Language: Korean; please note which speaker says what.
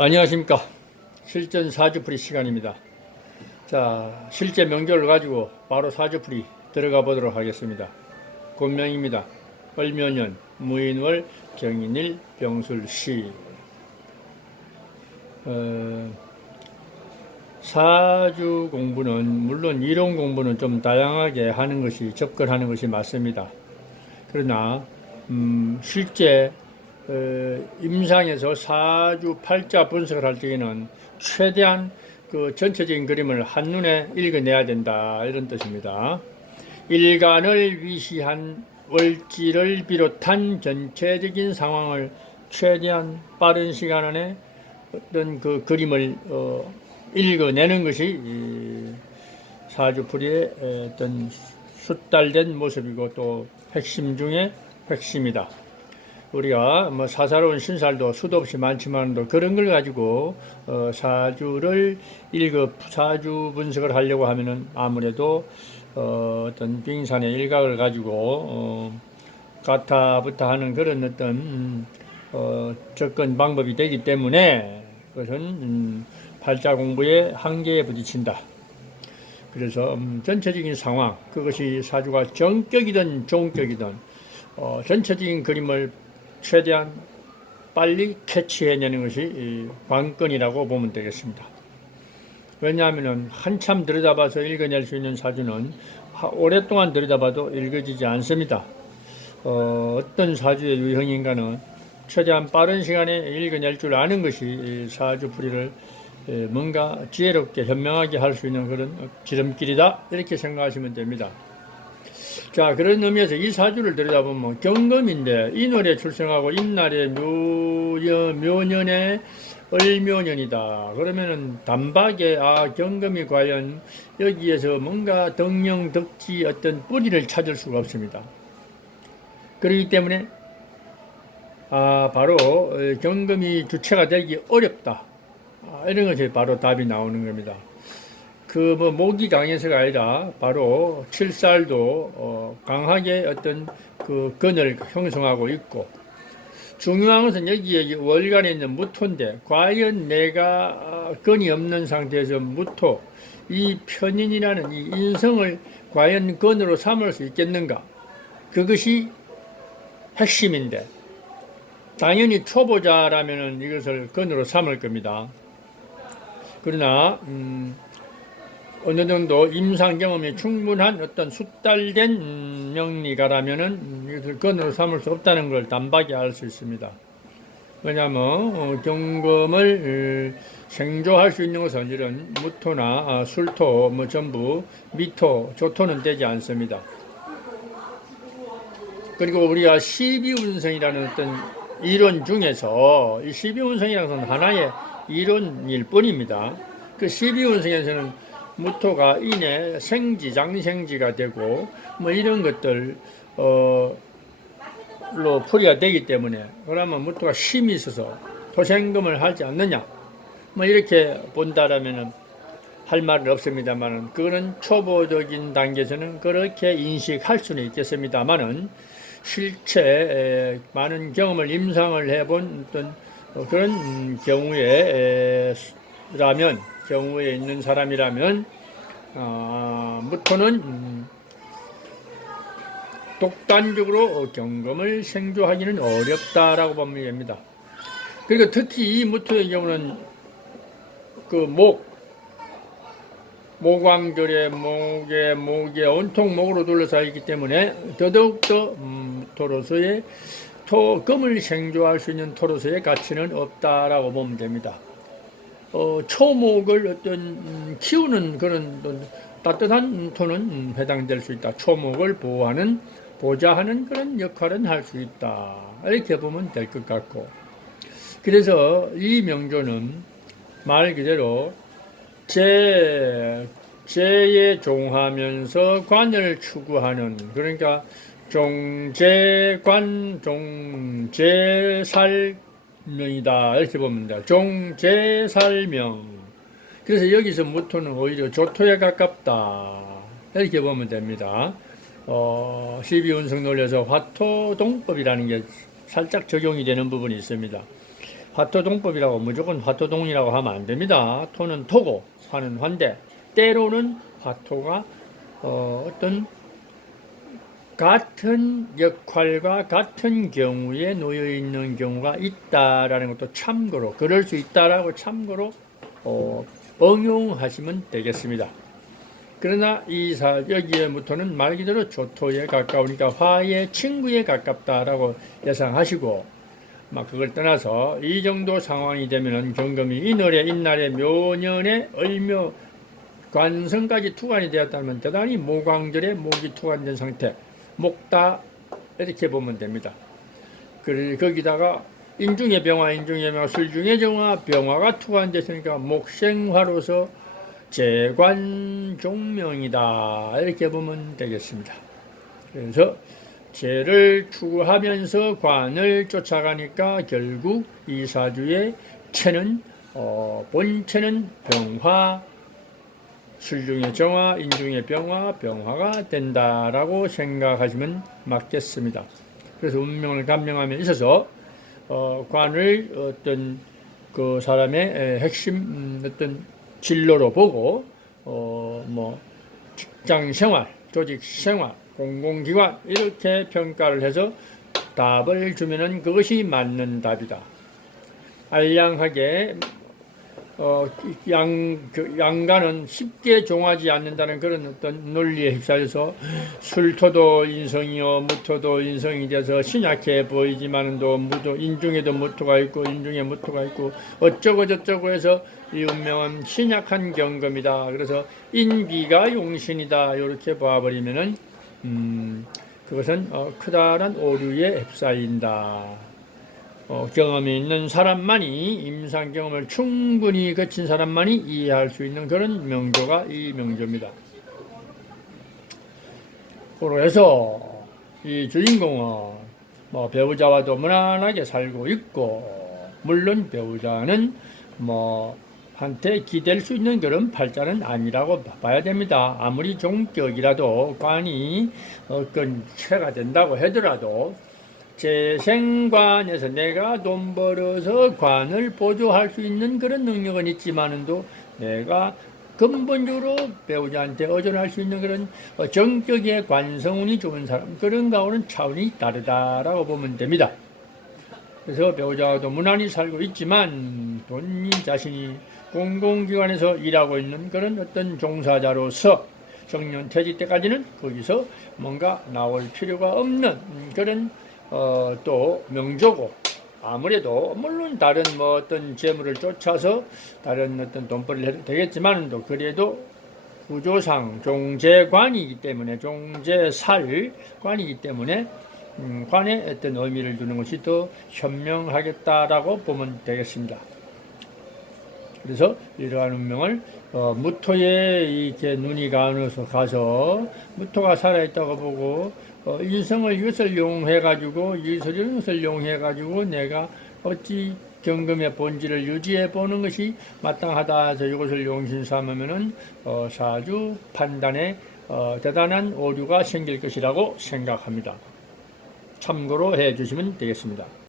Speaker 1: 안녕하십니까. 실전 사주풀이 시간입니다. 자, 실제 명절을 가지고 바로 사주풀이 들어가 보도록 하겠습니다. 본명입니다. 을묘년, 무인월, 경인일, 병술시. 어, 사주 공부는 물론 이론 공부는 좀 다양하게 하는 것이 접근하는 것이 맞습니다. 그러나 음, 실제 어, 임상에서 사주 팔자 분석을 할 때에는 최대한 그 전체적인 그림을 한눈에 읽어내야 된다 이런 뜻입니다. 일간을 위시한 월지를 비롯한 전체적인 상황을 최대한 빠른 시간 안에 어떤 그 그림을 어, 읽어내는 것이 이 사주풀이의 어떤 숫달된 모습이고 또 핵심 중에 핵심이다. 우리가 뭐 사사로운 신살도 수도 없이 많지만도 그런 걸 가지고 어, 사주를 읽어 사주 분석을 하려고 하면은 아무래도 어, 어떤 빙산의 일각을 가지고 어, 가타부터 하는 그런 어떤 음, 어, 접근 방법이 되기 때문에 그것은 음, 팔자 공부의 한계에 부딪힌다. 그래서 음, 전체적인 상황 그것이 사주가 정격이든 종격이든 어, 전체적인 그림을 최대한 빨리 캐치해내는 것이 이 관건이라고 보면 되겠습니다. 왜냐하면 한참 들여다봐서 읽어낼 수 있는 사주는 하- 오랫동안 들여다봐도 읽어지지 않습니다. 어, 떤 사주의 유형인가는 최대한 빠른 시간에 읽어낼 줄 아는 것이 이 사주풀이를 에, 뭔가 지혜롭게 현명하게 할 수 있는 그런 지름길이다 이렇게 생각하시면 됩니다. 자 그런 의미에서 이 사주를 들여다보면 경금인데 인월에 출생하고 임날에 묘년, 묘년에 을묘년이다. 그러면은 단박에 아 경금이 과연 여기에서 뭔가 덕령 덕지 어떤 뿌리를 찾을 수가 없습니다. 그렇기 때문에 아 바로 어, 경금이 주체가 되기 어렵다. 아, 이런 것이 바로 답이 나오는 겁니다. 그 뭐 목이 강해서가 아니라 바로 칠살도 어 강하게 어떤 그 근을 형성하고 있고. 중요한 것은 여기 여기 월간에 있는 무토인데 과연 내가 아, 근이 없는 상태에서 무토 이 편인이라는 이 인성을 과연 근으로 삼을 수 있겠는가? 그것이 핵심인데 당연히 초보자라면 이것을 근으로 삼을 겁니다. 그러나 음, 어느 정도 임상 경험이 충분한 어떤 숙달된 음, 명리가라면은 음, 이것을 근으로 삼을 수 없다는 걸 단박에 알 수 있습니다. 왜냐하면 어, 경금을 어, 생조할 수 있는 것은 이런 무토나 아, 술토 뭐 전부 미토, 조토는 되지 않습니다. 그리고 우리가 12운성이라는 어떤 이론 중에서 이 12운성이라는 것은 하나의 이론일 뿐입니다. 그 12운성에서는 무토가 인해 생지, 장생지가 되고 뭐 이런 것들 어, 로 풀이가 되기 때문에 그러면 무토가 힘이 있어서 토생금을 하지 않느냐? 뭐 이렇게 본다라면은 할 말은 없습니다만은 그거는 초보적인 단계에서는 그렇게 인식할 수는 있겠습니다만은 실제 에, 많은 경험을 임상을 해본 어떤 어, 그런 음, 경우에 에, 라면 경우에 있는 사람이라면 아, 무토는 음, 독단적으로 경금을 생조하기는 어렵다라고 보면 됩니다. 그리고 특히 이 무토의 경우는 그 목, 모광절의 목에 목에 온통 목으로 둘러싸여 있기 때문에 더더욱더 음, 토로서의 토금을 생조할 수 있는 토로서의 가치는 없다라고 보면 됩니다. 어, 초목을 어떤 음, 키우는 그런 따뜻한 토는 음, 해당될 수 있다. 초목을 보호하는 보좌하는 그런 역할은 할 수 있다. 이렇게 보면 될 것 같고. 그래서 이 명조는 말 그대로 제 제에 종하면서 관을 추구하는 그러니까 종제관 종제살 명이다 이렇게 돼. 종제살명. 그래서 여기서 무토는 오히려 조토에 가깝다 이렇게 보면 됩니다. 어, 12운성 논리에서 화토동법이라는 게 살짝 적용이 되는 부분이 있습니다. 화토동법이라고 무조건 화토동이라고 하면 안 됩니다. 토는 토고 화는 환대. 때로는 화토가 어, 어떤 같은 역할과 같은 경우에 놓여 있는 경우가 있다라는 것도 참고로 그럴 수 있다라고 참고로 어, 응용하시면 되겠습니다. 그러나 이 사 여기에부터는 말 그대로 조토에 가까우니까 화의 친구에 가깝다라고 예상하시고 막 그걸 떠나서 이 정도 상황이 되면은 경금이 이날에 인날에 묘년에 을묘 관성까지 투관이 되었다면 대단히 모광절에 목이 투관된 상태 목다 이렇게 보면 됩니다. 그래 거기다가 인중의 병화, 인중의 병화, 술중의 정화, 병화가 투관됐으니까 목생화로서 재관종명이다 이렇게 보면 되겠습니다. 그래서 재를 추구하면서 관을 쫓아가니까 결국 이 사주의 체는 어, 본체는 병화, 술중의 정화, 인중의 병화, 병화가 된다라고 생각하시면 맞겠습니다. 그래서 운명을 감명함에 있어서 어, 관을 어떤 그 사람의 에, 핵심 음, 어떤 진로로 보고 어, 뭐 직장 생활, 조직 생활, 공공기관 이렇게 평가를 해서 답을 주면은 그것이 맞는 답이다. 알량하게 어, 양, 그 양가는 쉽게 종하지 않는다는 그런 어떤 논리에 휩싸여서 술토도 인성이요, 무토도 인성이 돼서 신약해 보이지만도 무도, 인중에도 무토가 있고, 인중에 무토가 있고, 어쩌고 저쩌고 해서 이 운명은 신약한 경금이다. 그래서 인비가 용신이다. 이렇게 봐버리면은, 음, 그것은 어, 크다란 오류에 휩싸인다. 어, 경험이 있는 사람만이 임상 경험을 충분히 거친 사람만이 이해할 수 있는 그런 명조가 이 명조입니다. 그래서 이 주인공은 뭐 배우자와도 무난하게 살고 있고 물론 배우자는 뭐 한테 기댈 수 있는 그런 팔자는 아니라고 봐야 됩니다. 아무리 종격이라도 관이 어떤 체가 된다고 하더라도 재생관에서 내가 돈 벌어서 관을 보조할 수 있는 그런 능력은 있지만은도 내가 근본적으로 배우자한테 의존할 수 있는 그런 어, 정격의 관성운이 좋은 사람 그런 가오는 차원이 다르다라고 보면 됩니다. 그래서 배우자도 무난히 살고 있지만 본인 자신이 공공기관에서 일하고 있는 그런 어떤 종사자로서 정년 퇴직 때까지는 거기서 뭔가 나올 필요가 없는 그런 어, 또 명조고 아무래도 물론 다른 뭐 어떤 재물을 쫓아서 다른 어떤 돈벌이를 해도 되겠지만 또 그래도 구조상 종재관이기 때문에 종재살관이기 때문에 음, 관에 어떤 의미를 두는 것이 더 현명하겠다라고 보면 되겠습니다. 그래서 이러한 운명을 어, 무토에 이렇게 눈이 가면서 가서 무토가 살아있다고 보고 어, 인성을 이것을 이용해 가지고 이것을 이것을 이용해 가지고 내가 어찌 경금의 본질을 유지해 보는 것이 마땅하다 해서 이것을 용신 삼으면은 어, 사주 판단에 어, 대단한 오류가 생길 것이라고 생각합니다. 참고로 해 주시면 되겠습니다.